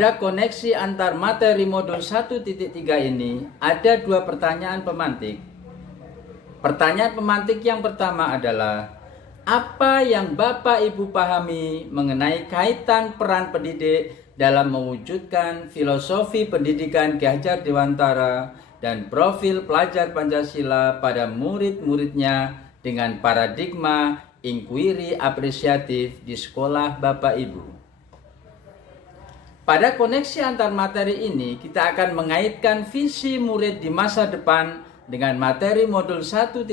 Pada koneksi antar materi modul 1.3 ini ada dua pertanyaan pemantik. Pertanyaan pemantik yang pertama adalah, apa yang Bapak Ibu pahami mengenai kaitan peran pendidik dalam mewujudkan filosofi pendidikan Ki Hajar Dewantara dan profil pelajar Pancasila pada murid-muridnya dengan paradigma inquiry apresiatif di sekolah Bapak Ibu? Pada koneksi antar materi ini, kita akan mengaitkan visi murid di masa depan dengan materi modul 1.1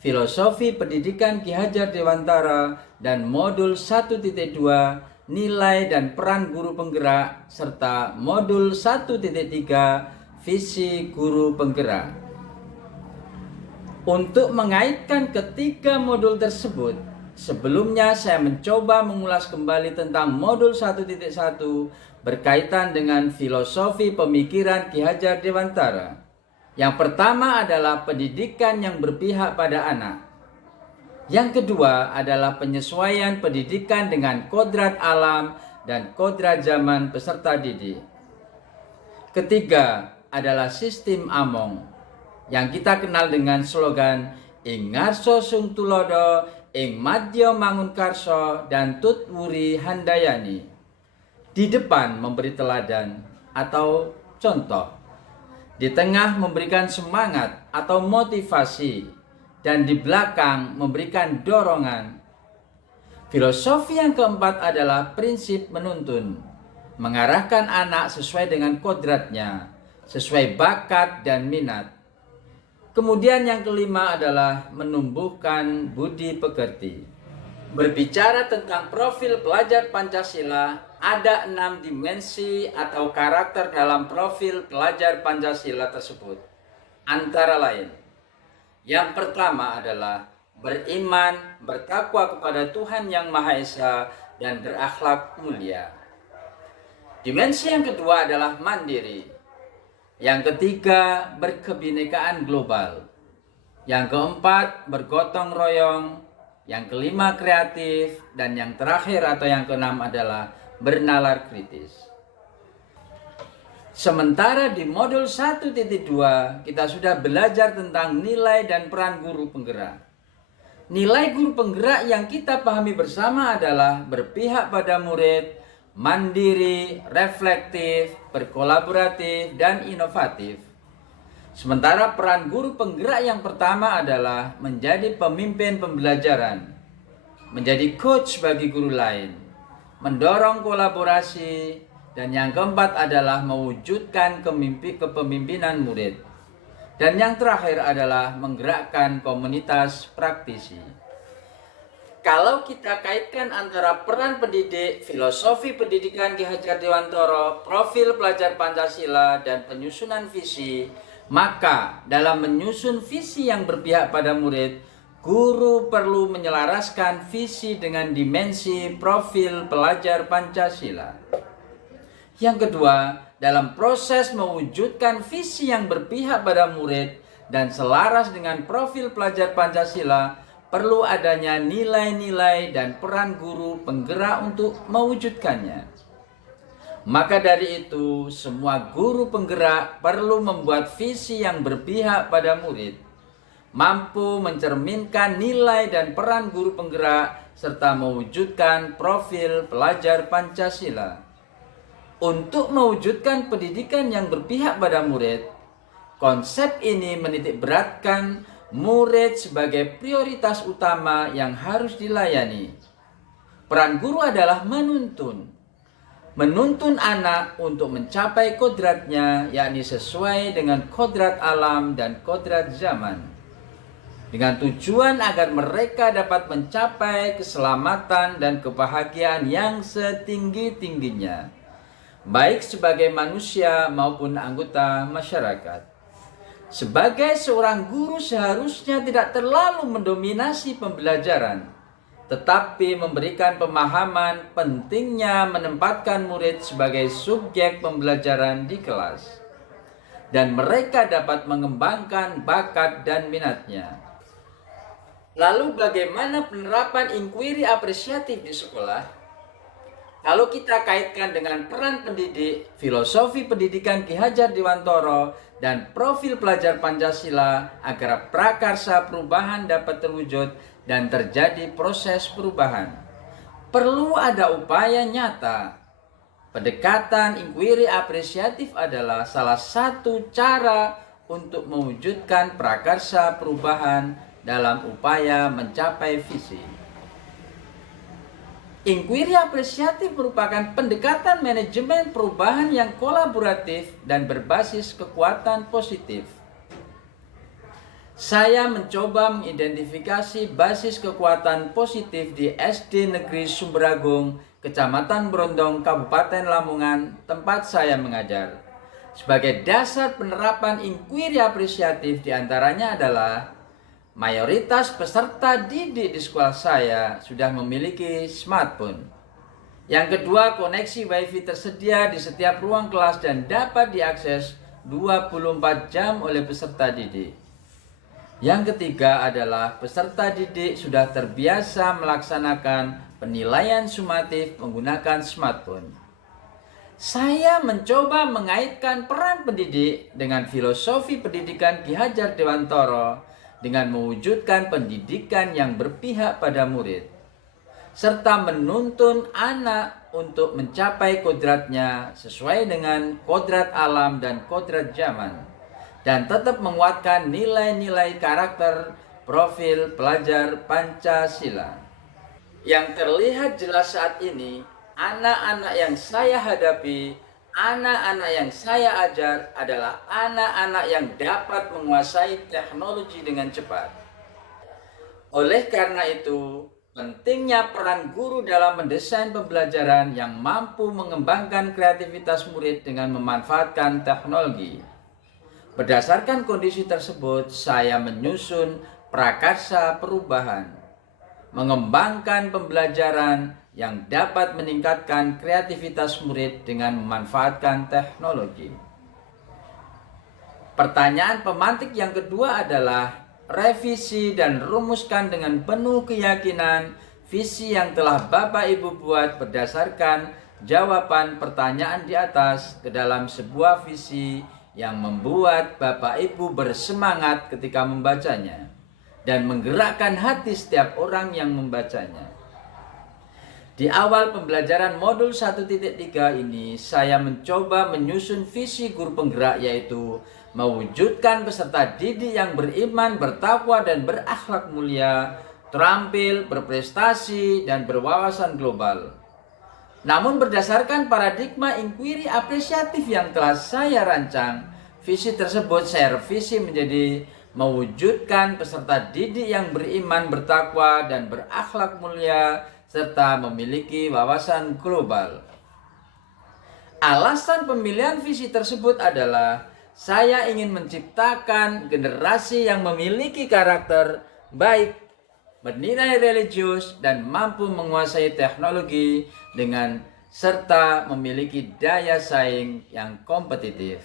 Filosofi Pendidikan Ki Hajar Dewantara dan modul 1.2 Nilai dan Peran Guru Penggerak serta modul 1.3 Visi Guru Penggerak. Untuk mengaitkan ketiga modul tersebut, sebelumnya saya mencoba mengulas kembali tentang modul 1.1 berkaitan dengan filosofi pemikiran Ki Hajar Dewantara. Yang pertama adalah pendidikan yang berpihak pada anak. Yang kedua adalah penyesuaian pendidikan dengan kodrat alam dan kodrat zaman peserta didik. Ketiga adalah sistem Among yang kita kenal dengan slogan Ing Ngarso Sung Tulodo, Ing Madya Mangunkarso, dan Tut Wuri Handayani. Di depan memberi teladan atau contoh, di tengah memberikan semangat atau motivasi, dan di belakang memberikan dorongan. Filosofi yang keempat adalah prinsip menuntun, mengarahkan anak sesuai dengan kodratnya, sesuai bakat dan minat. Kemudian yang kelima adalah menumbuhkan budi pekerti. Berbicara tentang profil pelajar Pancasila, ada 6 dimensi atau karakter dalam profil pelajar Pancasila tersebut. Antara lain, yang pertama adalah beriman, bertakwa kepada Tuhan Yang Maha Esa, dan berakhlak mulia. Dimensi yang kedua adalah mandiri. Yang ketiga, berkebinekaan global. Yang keempat, bergotong royong. Yang kelima, kreatif. Dan yang terakhir atau yang keenam adalah bernalar kritis. Sementara di modul 1.2 kita sudah belajar tentang nilai dan peran guru penggerak. Nilai guru penggerak yang kita pahami bersama adalah berpihak pada murid, mandiri, reflektif, berkolaboratif, dan inovatif. Sementara peran guru penggerak yang pertama adalah menjadi pemimpin pembelajaran, menjadi coach bagi guru lain, mendorong kolaborasi, dan yang keempat adalah mewujudkan kepemimpinan murid. Dan yang terakhir adalah menggerakkan komunitas praktisi. Kalau kita kaitkan antara peran pendidik, filosofi pendidikan Ki Hajar Dewantara, profil pelajar Pancasila, dan penyusunan visi, maka dalam menyusun visi yang berpihak pada murid, guru perlu menyelaraskan visi dengan dimensi profil pelajar Pancasila. Yang kedua, dalam proses mewujudkan visi yang berpihak pada murid dan selaras dengan profil pelajar Pancasila, perlu adanya nilai-nilai dan peran guru penggerak untuk mewujudkannya. Maka dari itu, semua guru penggerak perlu membuat visi yang berpihak pada murid, mampu mencerminkan nilai dan peran guru penggerak, serta mewujudkan profil pelajar Pancasila. Untuk mewujudkan pendidikan yang berpihak pada murid, konsep ini menitik beratkan murid sebagai prioritas utama yang harus dilayani. Peran guru adalah menuntun anak untuk mencapai kodratnya, yakni sesuai dengan kodrat alam dan kodrat zaman, dengan tujuan agar mereka dapat mencapai keselamatan dan kebahagiaan yang setinggi-tingginya, baik sebagai manusia maupun anggota masyarakat. Sebagai seorang guru seharusnya tidak terlalu mendominasi pembelajaran, tetapi memberikan pemahaman pentingnya menempatkan murid sebagai subjek pembelajaran di kelas, dan mereka dapat mengembangkan bakat dan minatnya. Lalu bagaimana penerapan inquiry apresiatif di sekolah? Kalau kita kaitkan dengan peran pendidik, filosofi pendidikan Ki Hajar Dewantoro, dan profil pelajar Pancasila agar prakarsa perubahan dapat terwujud dan terjadi proses perubahan, perlu ada upaya nyata. Pendekatan inquiry apresiatif adalah salah satu cara untuk mewujudkan prakarsa perubahan dalam upaya mencapai visi. Inquiry apresiatif merupakan pendekatan manajemen perubahan yang kolaboratif dan berbasis kekuatan positif. Saya mencoba mengidentifikasi basis kekuatan positif di SD Negeri Sumberagung, Kecamatan Brondong, Kabupaten Lamongan, tempat saya mengajar. Sebagai dasar penerapan inquiry apresiatif diantaranya adalah mayoritas peserta didik di sekolah saya sudah memiliki smartphone. Yang kedua, koneksi WiFi tersedia di setiap ruang kelas dan dapat diakses 24 jam oleh peserta didik. Yang ketiga adalah peserta didik sudah terbiasa melaksanakan penilaian sumatif menggunakan smartphone. Saya mencoba mengaitkan peran pendidik dengan filosofi pendidikan Ki Hajar Dewantoro dengan mewujudkan pendidikan yang berpihak pada murid, serta menuntun anak untuk mencapai kodratnya sesuai dengan kodrat alam dan kodrat zaman, dan tetap menguatkan nilai-nilai karakter profil pelajar Pancasila. Yang terlihat jelas saat ini, anak-anak yang saya hadapi, anak-anak yang saya ajar adalah anak-anak yang dapat menguasai teknologi dengan cepat. Oleh karena itu, pentingnya peran guru dalam mendesain pembelajaran yang mampu mengembangkan kreativitas murid dengan memanfaatkan teknologi. Berdasarkan kondisi tersebut, saya menyusun prakarsa perubahan, mengembangkan pembelajaran yang dapat meningkatkan kreativitas murid dengan memanfaatkan teknologi. Pertanyaan pemantik yang kedua adalah revisi dan rumuskan dengan penuh keyakinan visi yang telah Bapak Ibu buat berdasarkan jawaban pertanyaan di atas ke dalam sebuah visi yang membuat Bapak Ibu bersemangat ketika membacanya dan menggerakkan hati setiap orang yang membacanya. Di awal pembelajaran modul 1.3 ini, saya mencoba menyusun visi guru penggerak, yaitu mewujudkan peserta didik yang beriman, bertakwa, dan berakhlak mulia, terampil, berprestasi, dan berwawasan global. Namun berdasarkan paradigma inquiry apresiatif yang telah saya rancang, visi tersebut saya revisi menjadi mewujudkan peserta didik yang beriman, bertakwa, dan berakhlak mulia, serta memiliki wawasan global. Alasan pemilihan visi tersebut adalah saya ingin menciptakan generasi yang memiliki karakter baik, bernilai religius, dan mampu menguasai teknologi dengan serta memiliki daya saing yang kompetitif.